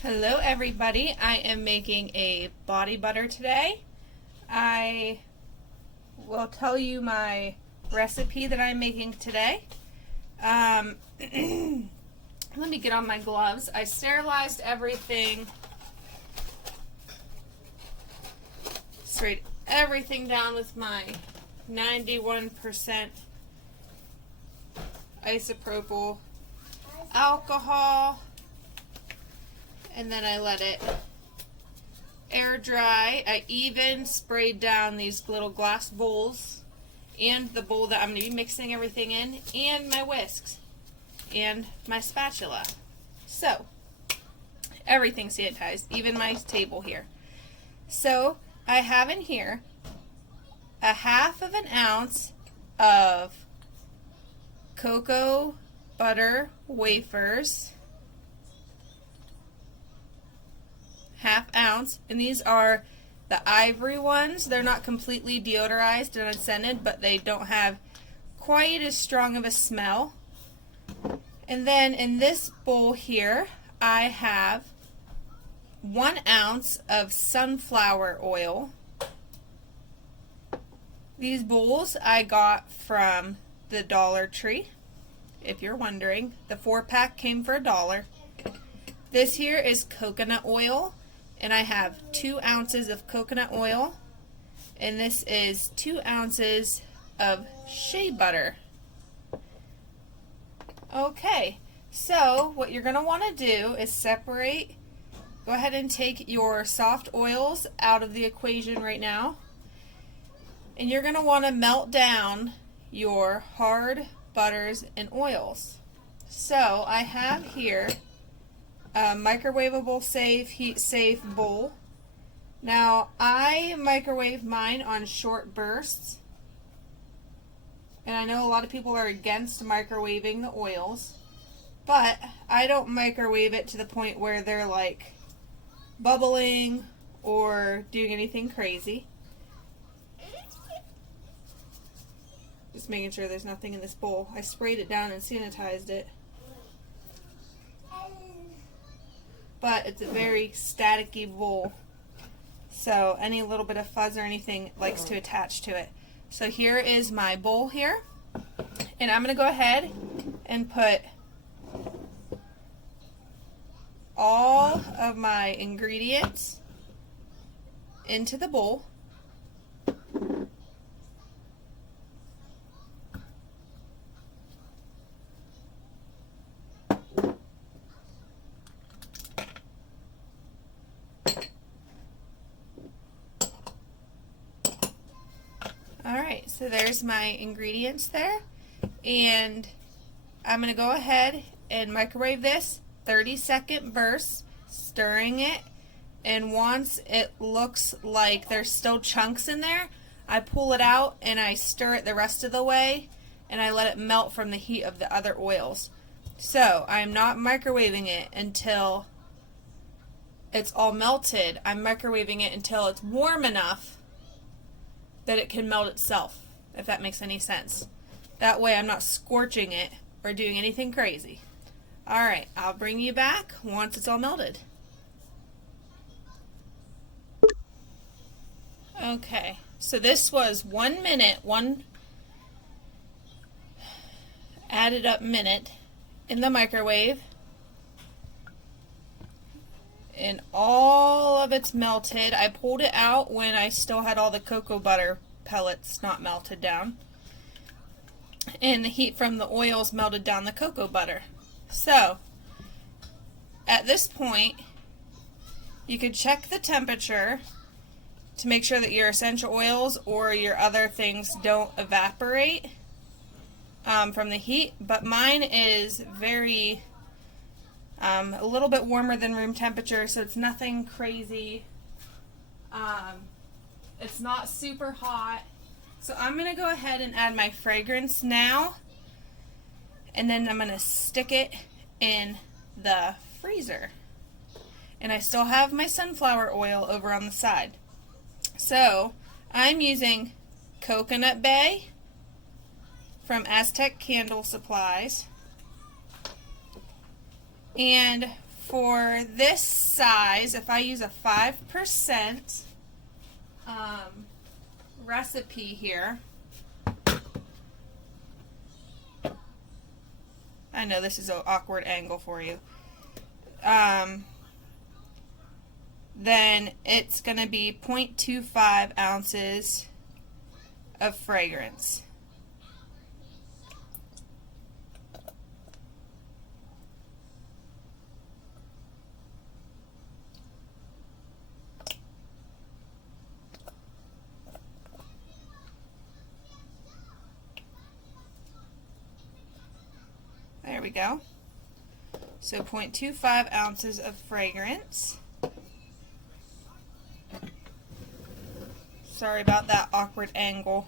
Hello everybody, I am making a body butter today. I will tell you my recipe that I'm making today. Let me get on my gloves. I sterilized everything, sprayed everything down with my 91% isopropyl alcohol. And then I let it air dry. I even sprayed down these little glass bowls and the bowl that I'm going to be mixing everything in, and my whisks and my spatula. So, everything's sanitized, even my table here. So, I have in here a 1/2 ounce of cocoa butter wafers, 1/2 ounce, and these are the ivory ones. They're not completely deodorized and unscented, but they don't have quite as strong of a smell. And then in this bowl here, I have 1 ounce of sunflower oil. These bowls I got from the Dollar Tree, if you're wondering. The 4-pack came for $1. This here is coconut oil, and I have 2 ounces of coconut oil, and this is 2 ounces of shea butter. Okay, so what you're going to want to do is separate. Go ahead and take your soft oils out of the equation right now, and you're going to want to melt down your hard butters and oils. So I have here a microwavable safe, heat safe bowl. Now I microwave mine on short bursts, and I know a lot of people are against microwaving the oils, but I don't microwave it to the point where they're like bubbling or doing anything crazy. Just making sure there's nothing in this bowl. I sprayed it down and sanitized it, but it's a very staticky bowl, so any little bit of fuzz or anything likes to attach to it. So here is my bowl here, and I'm going to go ahead and put all of my ingredients into the bowl. Alright, so there's my ingredients there, and I'm going to go ahead and microwave this 30-second bursts, stirring it, and once it looks like there's still chunks in there, I pull it out and I stir it the rest of the way, and I let it melt from the heat of the other oils. So I'm not microwaving it until it's all melted. I'm microwaving it until it's warm enough that it can melt itself, if that makes any sense. That way I'm not scorching it or doing anything crazy. Alright, I'll bring you back once it's all melted. Okay, so this was 1 minute, one added up minute in the microwave, and all of it's melted. I pulled it out when I still had all the cocoa butter pellets not melted down, and the heat from the oils melted down the cocoa butter. So at this point you could check the temperature to make sure that your essential oils or your other things don't evaporate from the heat, but mine is very a little bit warmer than room temperature, so it's nothing crazy. It's not super hot. So I'm going to go ahead and add my fragrance now, and then I'm going to stick it in the freezer. And I still have my sunflower oil over on the side. So I'm using Coconut Bay from Aztec Candle Supplies, and for this size, if I use a 5% recipe here, I know this is an awkward angle for you, then it's going to be 0.25 ounces of fragrance. There we go. So 0.25 ounces of fragrance. Sorry about that awkward angle.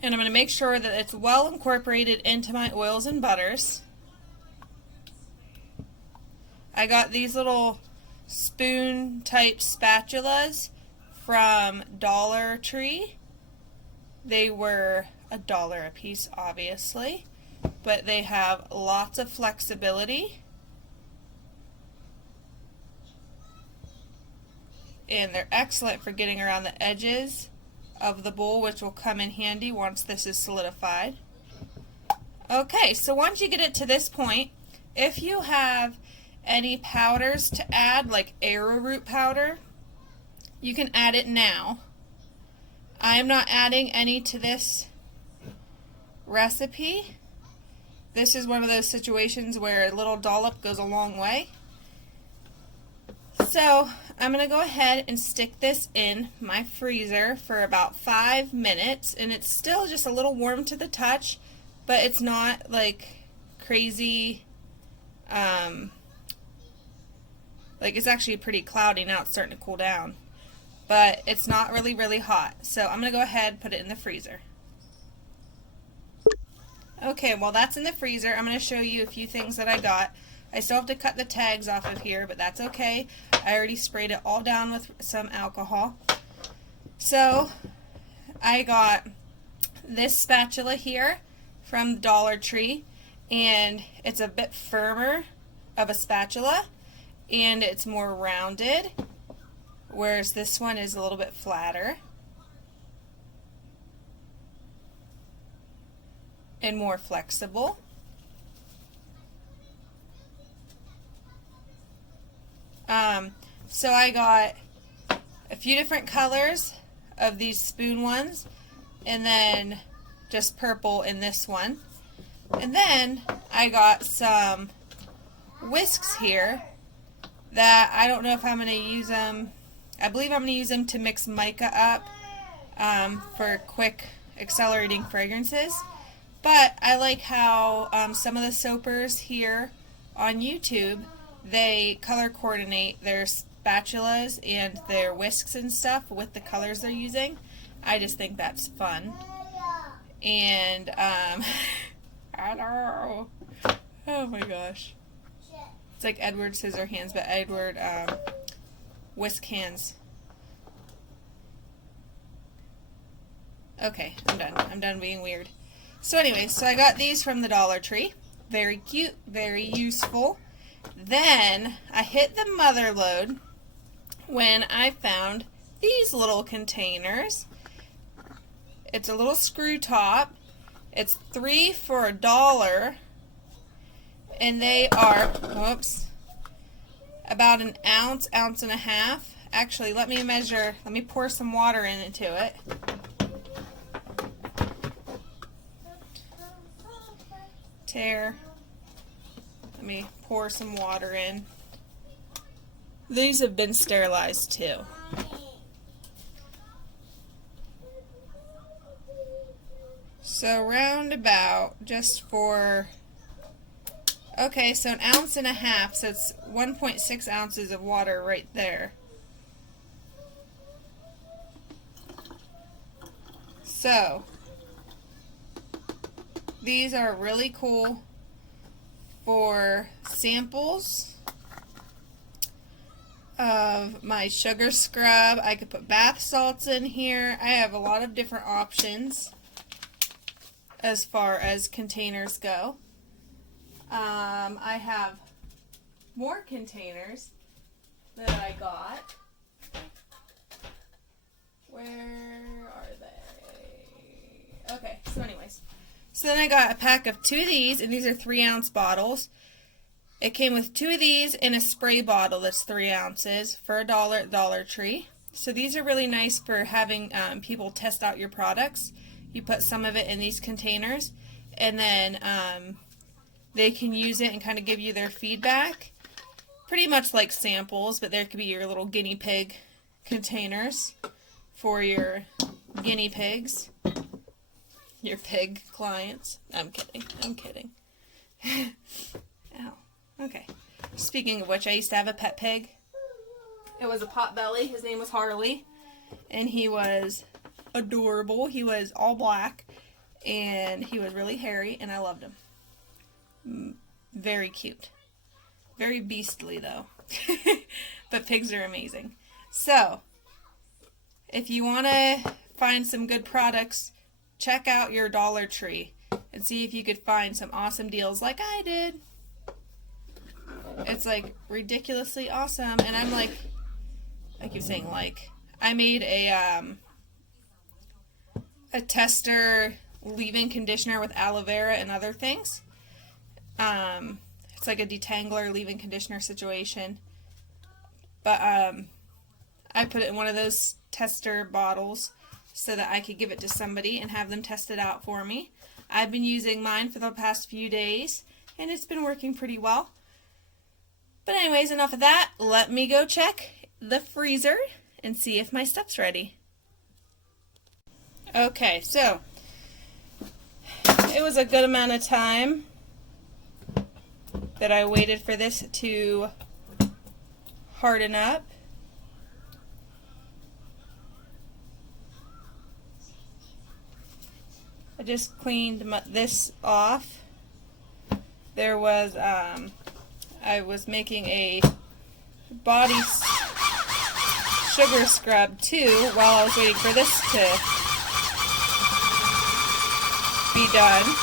And I'm going to make sure that it's well incorporated into my oils and butters. I got these little spoon type spatulas from Dollar Tree. They were $1 a piece, obviously, but they have lots of flexibility, and they're excellent for getting around the edges of the bowl, which will come in handy once this is solidified. Okay, so once you get it to this point, if you have any powders to add, like arrowroot powder, you can add it now. I am not adding any to this recipe. This is one of those situations where a little dollop goes a long way. So I'm going to go ahead and stick this in my freezer for about 5 minutes, and it's still just a little warm to the touch, but it's not like crazy, like it's actually pretty cloudy now. It's starting to cool down, but it's not really hot. So I'm going to go ahead and put it in the freezer. Okay, well that's in the freezer. I'm going to show you a few things that I got. I still have to cut the tags off of here, but that's okay. I already sprayed it all down with some alcohol. So I got this spatula here from Dollar Tree, and it's a bit firmer of a spatula, and it's more rounded, whereas this one is a little bit flatter and more flexible. So I got a few different colors of these spoon ones, and then just purple in this one. And then I got some whisks here that I don't know if I'm going to use them. I believe I'm going to use them to mix mica up for quick accelerating fragrances. But I like how some of the soapers here on YouTube, they color coordinate their spatulas and their whisks and stuff with the colors they're using. I just think that's fun. And hello. Oh my gosh. It's like Edward Scissorhands, but Edward whisk hands. Okay, I'm done. I'm done being weird. So anyways, so I got these from the Dollar Tree. Very cute, very useful. Then I hit the mother lode when I found these little containers. It's a little screw top. It's 3 for $1, and they are, whoops, about an ounce, ounce and a half. Actually, let me measure. Let me pour some water into it. Let me pour some water in. These have been sterilized too. So round about, just for, okay, so an ounce and a half, so it's 1.6 ounces of water right there. So these are really cool for samples of my sugar scrub. I could put bath salts in here. I have a lot of different options as far as containers go. I have more containers that I got. Where are they? Okay, so anyways. So then I got a pack of 2 of these, and these are 3-ounce bottles. It came with 2 of these and a spray bottle that's 3 ounces for $1 at Dollar Tree. So these are really nice for having people test out your products. You put some of it in these containers, and then they can use it and kind of give you their feedback. Pretty much like samples, but there could be your little guinea pig containers for your guinea pigs, your pig clients. I'm kidding. I'm kidding. Ow. Okay. Speaking of which, I used to have a pet pig. It was a potbelly. His name was Harley, and he was adorable. He was all black, and he was really hairy, and I loved him. Very cute. Very beastly, though. But pigs are amazing. So, if you want to find some good products, check out your Dollar Tree and see if you could find some awesome deals like I did. It's like ridiculously awesome, and I'm like, I keep saying like, I made a tester leave-in conditioner with aloe vera and other things. It's like a detangler leave-in conditioner situation, but I put it in one of those tester bottles so that I could give it to somebody and have them test it out for me. I've been using mine for the past few days, and it's been working pretty well. But anyways, enough of that. Let me go check the freezer and see if my stuff's ready. Okay, so it was a good amount of time that I waited for this to harden up. I just cleaned this off. There was, I was making a body sugar scrub too while I was waiting for this to be done.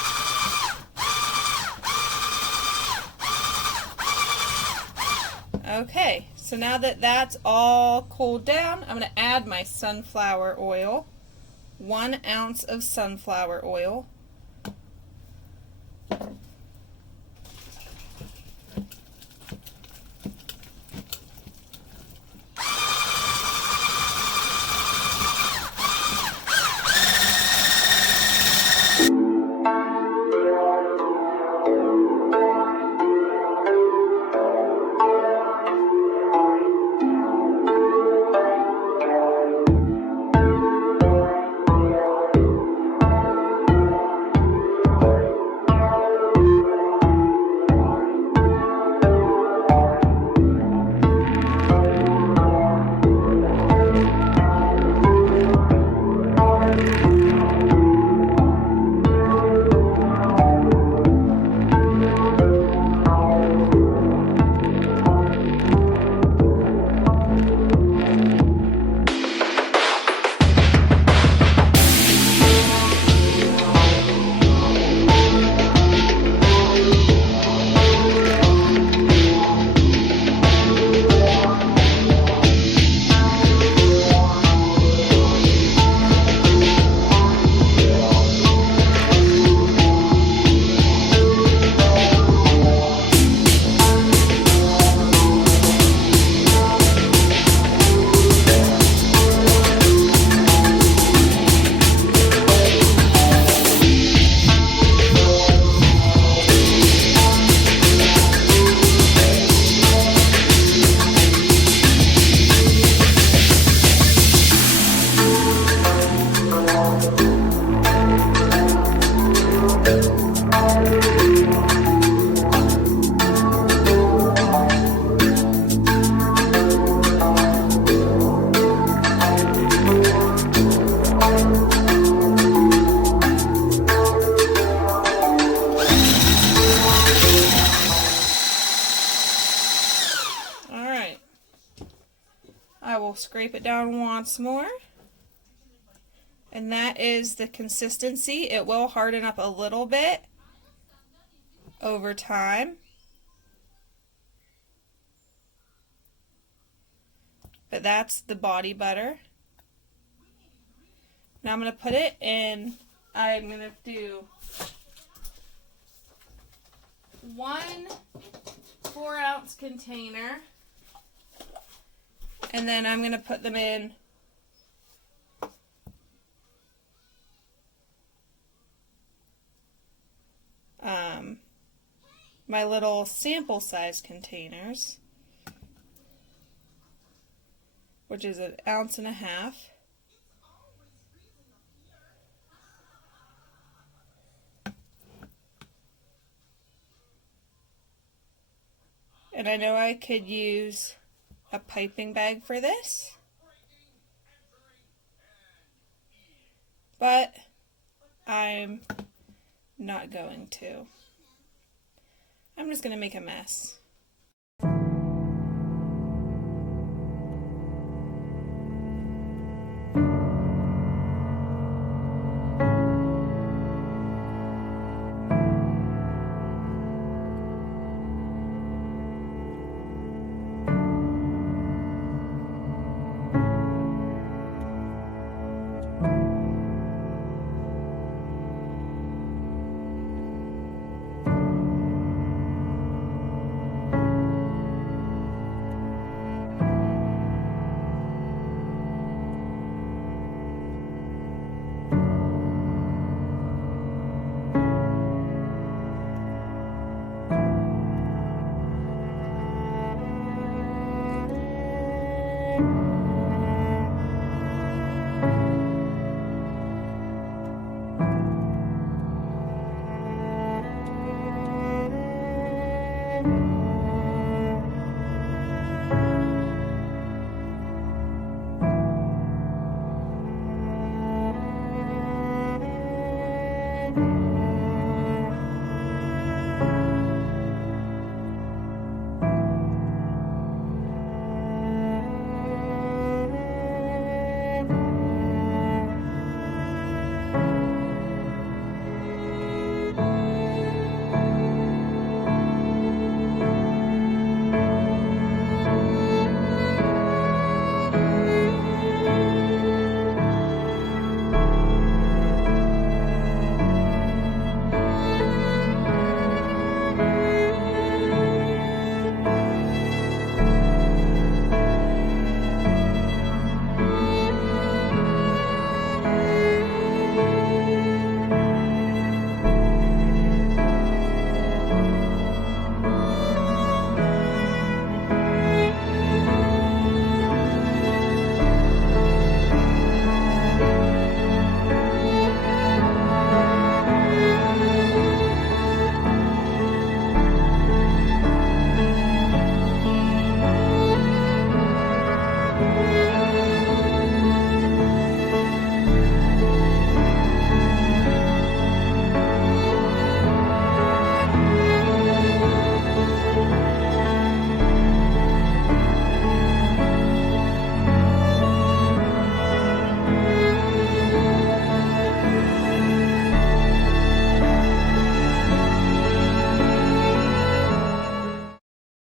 Okay, so now that that's all cooled down, I'm going to add my sunflower oil. 1 ounce of sunflower oil. I will scrape it down once more. And that is the consistency. It will harden up a little bit. over time. But that's the body butter. Now I'm going to put it in, I'm going to do 1 4-ounce container, and then I'm going to put them in my little sample size containers, which is 1.5 ounces. And I know I could use a piping bag for this, but I'm not going to. I'm just going to make a mess.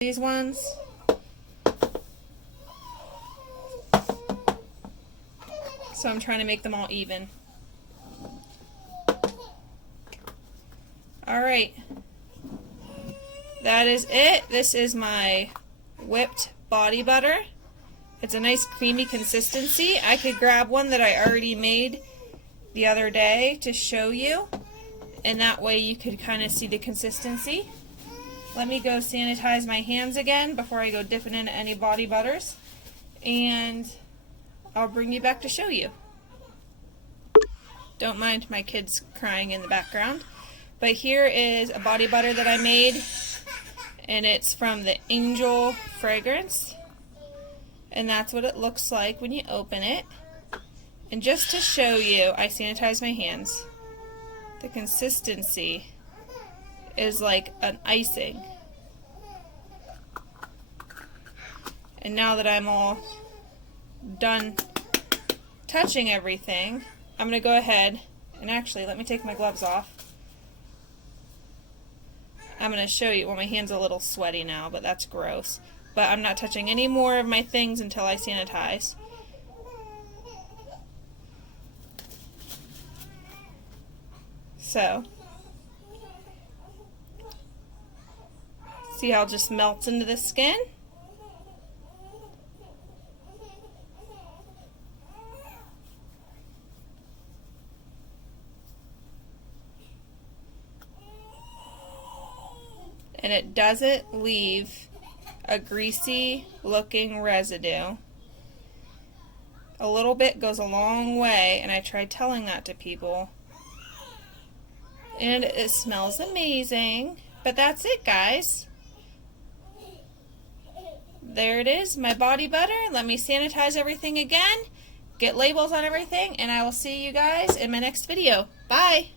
These ones. So I'm trying to make them all even. Alright. That is it. This is my whipped body butter. It's a nice creamy consistency. I could grab one that I already made the other day to show you, and that way you could kind of see the consistency. Let me go sanitize my hands again before I go dipping into any body butters, and I'll bring you back to show you. Don't mind my kids crying in the background. But here is a body butter that I made, and it's from the Angel fragrance. And that's what it looks like when you open it. And just to show you, I sanitize my hands. The consistency is like an icing. And now that I'm all done touching everything, I'm going to go ahead and actually, let me take my gloves off. I'm going to show you, well, my hand's a little sweaty now, but that's gross. But I'm not touching any more of my things until I sanitize. So, see how it just melts into the skin? And it doesn't leave a greasy looking residue. A little bit goes a long way, and I tried telling that to people. And it smells amazing. But that's it, guys. There it is, my body butter. Let me sanitize everything again, get labels on everything, and I will see you guys in my next video. Bye!